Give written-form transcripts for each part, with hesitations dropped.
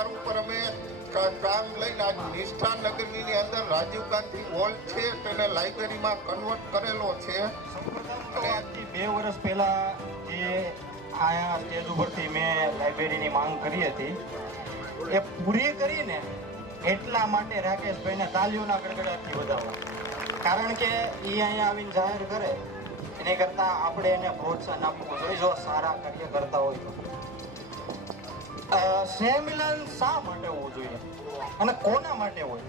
વિસ્તાર ઉપર અમે કામ લઈને આજ નિષ્ઠા નગરની અંદર રાજીવ ગાંધી હોલ છે તેને લાઇબ્રેરીમાં કન્વર્ટ કરેલો છે. અને 2 વર્ષ પહેલા જે આયા સ્ટેજ ઉપરથી મેં લાઇબ્રેરીની માંગ કરી હતી એ પૂરી કરીને એટલા માટે રાકેશભાઈને તાલીઓના ગડગડાટથી વધાવો, કારણ કે એ અહીંયા આવીને જાહેર કરે એની કરતાં આપણે એને પ્રોત્સાહન આપવું જોઈએ જો સારા કાર્ય કરતા હોય તો. સ્નેહ મિલન શા માટે હોવું જોઈએ અને કોના માટે હોય?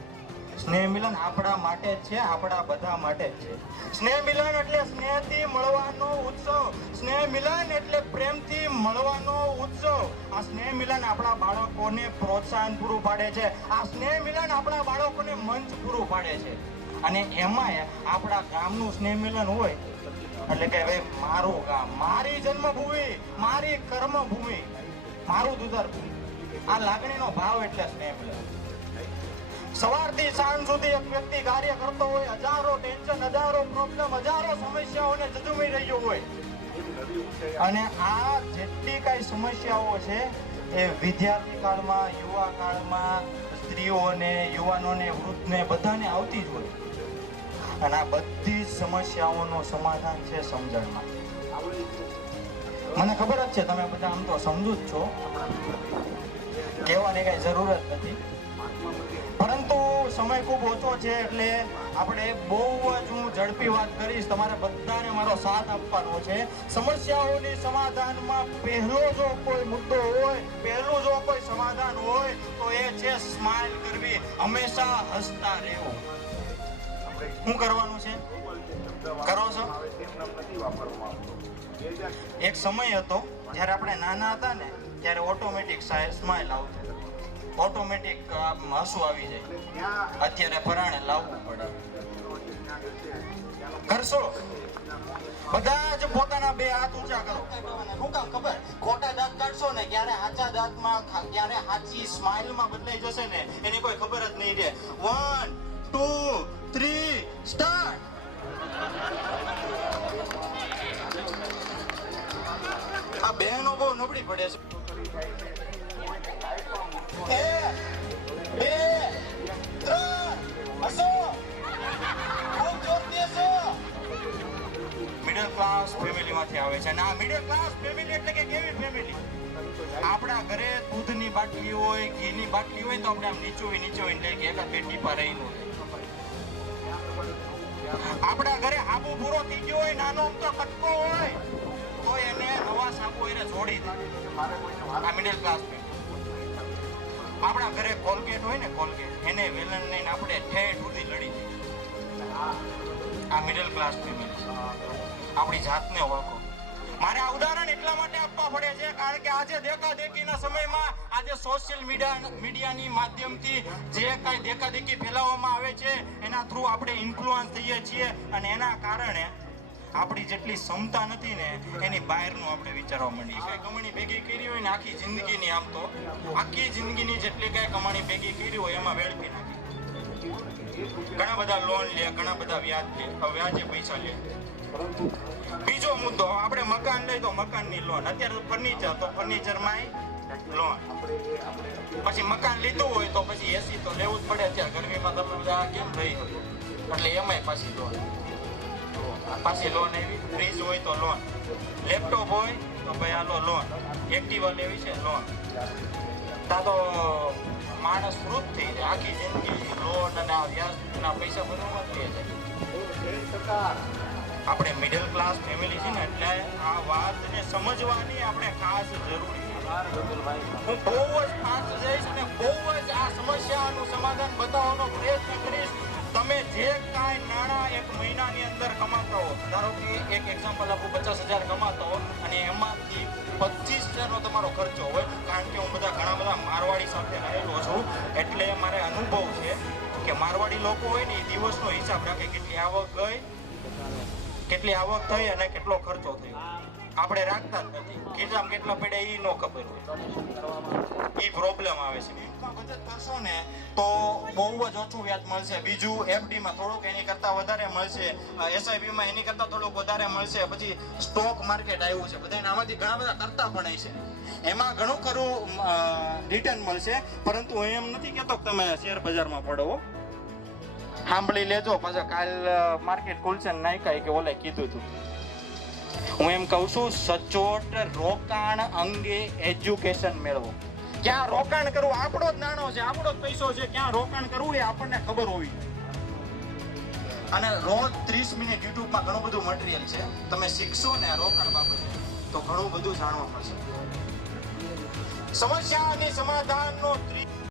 સ્નેહ મિલન આપણા માટે જ છે, આપણા બધા માટે જ છે. સ્નેહ મિલન એટલે સ્નેહથી મળવાનો ઉત્સવ, સ્નેહ મિલન એટલે પ્રેમથી મળવાનો ઉત્સવ. આ સ્નેહ મિલન આપણા બાળકોને પ્રોત્સાહન પૂરું પાડે છે, આ સ્નેહ મિલન આપણા બાળકોને મંચ પૂરું પાડે છે. અને એમાંય આપણા ગામનું સ્નેહ મિલન હોય એટલે કે ભાઈ મારું ગામ, મારી જન્મભૂમિ, મારી કર્મભૂમિ, મારું દુધારભૂમિ, આ લાગણીનો ભાવ એટલે સ્નેહ મિલન. સવારથી સાંજ સુધી એક વ્યક્તિ કાર્ય કરતો હોય, હજારો ટેન્શન, હજારો પ્રોબ્લેમ, હજારો સમસ્યાઓને ઝઝુમી રહ્યો હોય, અને આ જેટલી કઈ સમસ્યાઓ છે એ વિદ્યાર્થી કાળમાં, યુવા કાળમાં સ્ત્રીઓને, યુવાનોને, વૃદ્ધને બધાને આવતી જ હોય. અને આ બધી જ સમસ્યાઓનું સમાધાન છે સમજણમાં. મને ખબર જ છે તમે બધા આમ તો સમજુ જ છો, કહેવાની કઈ જરૂર જ નથી, પરંતુ સમય ખૂબ ઓછો છે એટલે આપણે બહુ જ હું ઝડપી વાત કરીશ. તમારે બધાને મારો સાથ આપવાનો છે. સમસ્યાઓની સમાધાનમાં પહેલો જો કોઈ મુદ્દો હોય, પહેલું જો કોઈ સમાધાન હોય તો એ છે સ્માઇલ કરવી, હંમેશા હસતા રહેવું. શું કરવાનું છે? કરો છો? એક સમય હતો જ્યારે આપણે નાના હતા ને ત્યારે ઓટોમેટિક સ્માઇલ આવતું, ઓટોમેટિક હસવું આવી જાય. અત્યારે પરાણે લાવવું પડે. કરશો? બધા જ પોતાના 2 હાથ ઊંચા કરો. શું કામ ખબર? ખોટા દાંત કાઢશો ને ક્યારે સાચા દાંતમાં, ક્યારે સાચી સ્માઇલમાં બદલાઈ જશે ને એની કોઈ ખબર જ નહીં રહે. 1 2 3 સ્ટાર્ટ. આ બહેનો બહુ નબળી પડે છે. 1 2 3 હસો, ખૂબ જોરથી હસો. મિડલ ક્લાસ ફેમિલીમાંથી આવે છે અને આ મિડલ ક્લાસ ફેમિલી એટલે કે કેવી ફેમિલી? આપણા ઘરે દૂધની બાટલી હોય, ઘીની બાટલી હોય તો આપણે આમ નીચોવી લે કે એકાદ 2 ટીપા રહીનું. આપણા ઘરે આબુ પૂરો થઈ ગયો હોય, નાનો અમથો કટકો હોય તો એને નવા સાબુ એને જોડી દે. આ મિડલ ક્લાસ ફેમિલી. આપણા ઘરે કોલગેટ હોય ને, કોલગેટ એને વેલણ લઈને આપણે ઠેઠ સુધી લડી દઈએ. આ મિડલ ક્લાસ ફેમિલી. આપણી જાતને ઓળખો. મારે આ ઉદાહરણ એટલા માટે આપવા પડે છે કારણ કે આજે દેખાદેખીના સમયમાં, આજે સોશિયલ મીડિયાની માધ્યમથી જે કાંઈ દેખાદેખી ફેલાવવામાં આવે છે એના થ્રુ આપણે ઇન્ફ્લુઅન્સ થઈએ છીએ અને એના કારણે આપણી જેટલી ક્ષમતા નથી ને એની બહારનું આપણે વિચારવા માંડીએ છીએ. કમાણી ભેગી કરી હોય ને આખી જિંદગીની, આમ તો આખી જિંદગીની જેટલી કાંઈ કમાણી ભેગી કરી હોય એમાં વેડફી નાખી. ઘણા બધા લોન લે, ઘણા બધા વ્યાજે પૈસા લે. બીજો મુદ્દો, આપણે મકાન લઈ તો મકાનની લોન, અત્યારે ફર્નિચર તો ફર્નિચરમાં લોન. પછી મકાન લીધું હોય તો પછી એસી તો લેવું જ પડે. અત્યારે ગરમીમાં તમે બધા કેમ રહી હોય એટલે એમાંય પાછી લોન એવી. ફ્રીજ હોય તો લોન, લેપટોપ હોય તો ભાઈ આલો લોન, એક્ટિવા લેવી છે લોન. તા તો માણસ વૃદ્ધ થઈ જાય, આખી જિંદગી લોન અને આ વ્યાજના પૈસા ભરવામાં જ જાય. આપણે મિડલ ક્લાસ ફેમિલી છે ને એટલે આ વાતને સમજવાની આપણે ખાસ જરૂરી છે. હું બહુ જ ફાસ્ટ જઈશ અને બહુ જ આ સમસ્યાનું સમાધાન બતાવવાનો પ્રયત્ન કરીશ. તમે જે કાંઈ નાણાં એક મહિનાની અંદર કમાતા હો, ધારો કે એક એક્ઝામ્પલ આપું, 50,000 કમાતા હો અને એમાંથી 25,000નો તમારો ખર્ચો હોય, કારણ કે હું ઘણા બધા મારવાડી સાથે રહેલો છું એટલે મારે અનુભવ છે કે મારવાડી લોકો હોય ને એ દિવસનો હિસાબ રાખે, કેટલી આવક ગઈ, કેટલી આવક થઈ અને કેટલો ખર્ચો થયો. આપણે રાખતા જ નથી. ખિસ્સામાં કેટલા પડ્યા એ ન ખબર હોય, એ પ્રોબ્લેમ આવે છે. બેંકમાં બચત કરશો ને તો બહુ જ ઓછું વ્યાજ મળશે. બીજું એફડીમાં થોડુંક એની કરતાં વધારે મળશે, એસઆઈપીમાં એની કરતાં થોડુંક વધારે મળશે. પછી સ્ટોક માર્કેટ આવ્યું છે, બધાને આમાંથી ઘણા બધા કરતા પણ છે, એમાં ઘણું ખરું રિટર્ન મળશે. પરંતુ હું એમ નથી કહેતો કે તમે શેર બજારમાં પડો. સાંભળી લેજો, પાછા કાલ માર્કેટ ખુલશે ને નાખ્યા કે ઓલે કીધું હતું. હું એમ કહું છું, સચોટ રોકાણ અંગે એજ્યુકેશન મેળવો. ક્યાં રોકાણ કરવું, આપણો જ નાણો છે, આપણો જ પૈસો છે, ક્યાં રોકાણ કરવું એ આપણને ખબર હોવી. અને રોજ 30 મિનિટ યુટ્યુબમાં ઘણું બધું મટીરિયલ છે, તમે શીખશો ને રોકાણ બાબતે તો ઘણું બધું જાણવા મળશે. સમસ્યાની સમાધાનનો